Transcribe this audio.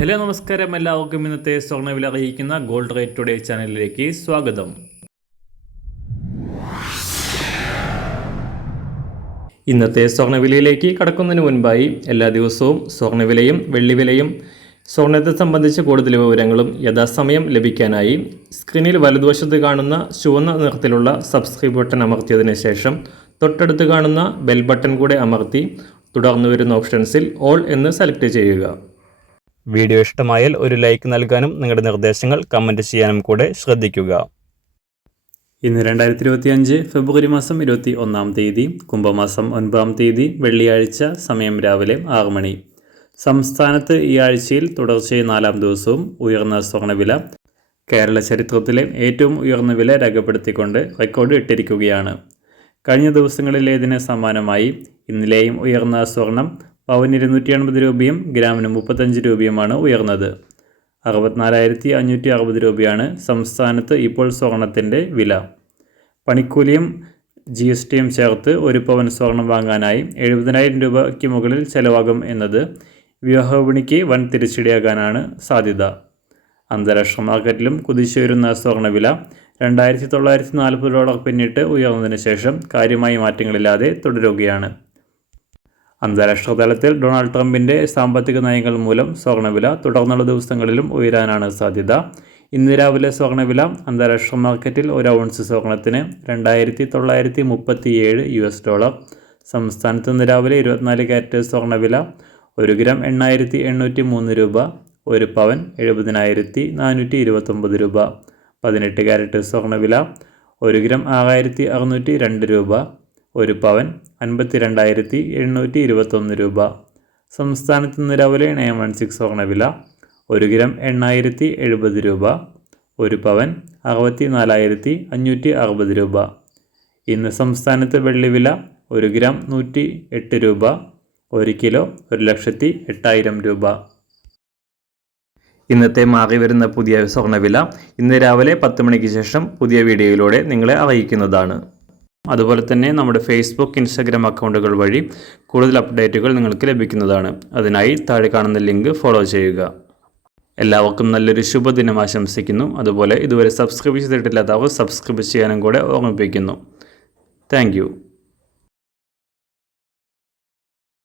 Hello നമസ്കാരം, എല്ലാവർക്കും ഇന്നത്തെ സ്വർണ്ണവില അറിയിക്കുന്ന ഗോൾഡ് റേറ്റ് ടുഡേ ചാനലിലേക്ക് സ്വാഗതം. ഇന്നത്തെ സ്വർണ്ണവിലയിലേക്ക് കടക്കുന്നതിന് മുൻപായി എല്ലാ ദിവസവും സ്വർണ്ണവിലയും വെള്ളിവിലയും സ്വർണ്ണത്തെ സംബന്ധിച്ച് കൂടുതൽ വിവരങ്ങളും യഥാസമയം ലഭിക്കാനായി സ്ക്രീനിൽ വലതുവശത്ത് കാണുന്ന ചുവന്ന നിറത്തിലുള്ള സബ്സ്ക്രൈബ് ബട്ടൺ അമർത്തിയതിനു ശേഷം തൊട്ടടുത്ത് കാണുന്ന ബെൽ ബട്ടൺ കൂടെ അമർത്തി തുടർന്ന് വരുന്ന ഓപ്ഷൻസിൽ ഓൾ എന്ന് സെലക്ട് ചെയ്യുക. വീഡിയോ ഇഷ്ടമായാൽ ഒരു ലൈക്ക് നൽകാനും നിങ്ങളുടെ നിർദ്ദേശങ്ങൾ കമൻറ്റ് ചെയ്യാനും കൂടെ ശ്രദ്ധിക്കുക. ഇന്ന് 2025 ഫെബ്രുവരി മാസം 21-ാം തീയതി, കുംഭമാസം 9-ാം തീയതി, വെള്ളിയാഴ്ച. സമയം രാവിലെ 6 മണി. സംസ്ഥാനത്ത് ഈ ആഴ്ചയിൽ തുടർച്ചയായി 4-ാം ദിവസവും ഉയർന്ന സ്വർണ്ണവില. കേരള ചരിത്രത്തിലെ ഏറ്റവും ഉയർന്ന വില രേഖപ്പെടുത്തിക്കൊണ്ട് റെക്കോർഡ് ഇട്ടിരിക്കുകയാണ്. കഴിഞ്ഞ ദിവസങ്ങളിലേതിന് സമാനമായി ഇന്നലെയും ഉയർന്ന സ്വർണം പവന് 280 രൂപയും ഗ്രാമിന് 35 രൂപയുമാണ് ഉയർന്നത്. 64,560 രൂപയാണ് സംസ്ഥാനത്ത് ഇപ്പോൾ സ്വർണത്തിൻ്റെ വില. പണിക്കൂലിയും GSTയും ചേർത്ത് ഒരു പവൻ സ്വർണം വാങ്ങാനായി 70,000 രൂപയ്ക്ക് മുകളിൽ ചെലവാകും എന്നത് വിവാഹ വിപണിക്ക് വൻ തിരിച്ചടിയാകാനാണ് സാധ്യത. അന്താരാഷ്ട്ര മാർക്കറ്റിലും കുതിച്ചുയരുന്ന സ്വർണ്ണവില $2,940 പിന്നിട്ട് ഉയർന്നതിന് ശേഷം കാര്യമായ മാറ്റങ്ങളില്ലാതെ തുടരുകയാണ്. അന്താരാഷ്ട്ര തലത്തിൽ ഡൊണാൾഡ് ട്രംപിൻ്റെ സാമ്പത്തിക നയങ്ങൾ മൂലം സ്വർണ്ണവില തുടർന്നുള്ള ദിവസങ്ങളിലും ഉയരാനാണ് സാധ്യത. ഇന്ന് രാവിലെ സ്വർണ്ണവില അന്താരാഷ്ട്ര മാർക്കറ്റിൽ ഒരു ഔൺസ് സ്വർണത്തിന് $2,937. സംസ്ഥാനത്ത് ഇന്ന് രാവിലെ 24 കാരറ്റ് സ്വർണ്ണവില 1 ഗ്രാം 8,803 രൂപ, 1 പവൻ 70,429 രൂപ. 18 കാരറ്റ് സ്വർണ്ണവില 1 ഗ്രാം 6,602 രൂപ, 1 പവൻ 52,821 രൂപ. സംസ്ഥാനത്ത് ഇന്ന് രാവിലെ 916 സ്വർണ്ണവില 1 ഗ്രാം 8,070 രൂപ, 1 പവൻ 64,560 രൂപ. ഇന്ന് സംസ്ഥാനത്ത് വെള്ളിവില 1 ഗ്രാം 108 രൂപ, 1 കിലോ 1,08,000 രൂപ. ഇന്നത്തെ മാറി വരുന്ന പുതിയ സ്വർണ്ണവില ഇന്ന് രാവിലെ 10 മണിക്ക് ശേഷം പുതിയ വീഡിയോയിലൂടെ നിങ്ങളെ അറിയിക്കുന്നതാണ്. അതുപോലെ തന്നെ നമ്മുടെ ഫേസ്ബുക്ക്, ഇൻസ്റ്റാഗ്രാം അക്കൗണ്ടുകൾ വഴി കൂടുതൽ അപ്ഡേറ്റുകൾ നിങ്ങൾക്ക് ലഭിക്കുന്നതാണ്. അതിനായി താഴെ കാണുന്ന ലിങ്ക് ഫോളോ ചെയ്യുക. എല്ലാവർക്കും നല്ലൊരു ശുഭദിനം ആശംസിക്കുന്നു. അതുപോലെ ഇതുവരെ സബ്സ്ക്രൈബ് ചെയ്തിട്ടില്ലാത്തവർ സബ്സ്ക്രൈബ് ചെയ്യാനും കൂടെ ഓർമ്മിപ്പിക്കുന്നു. താങ്ക്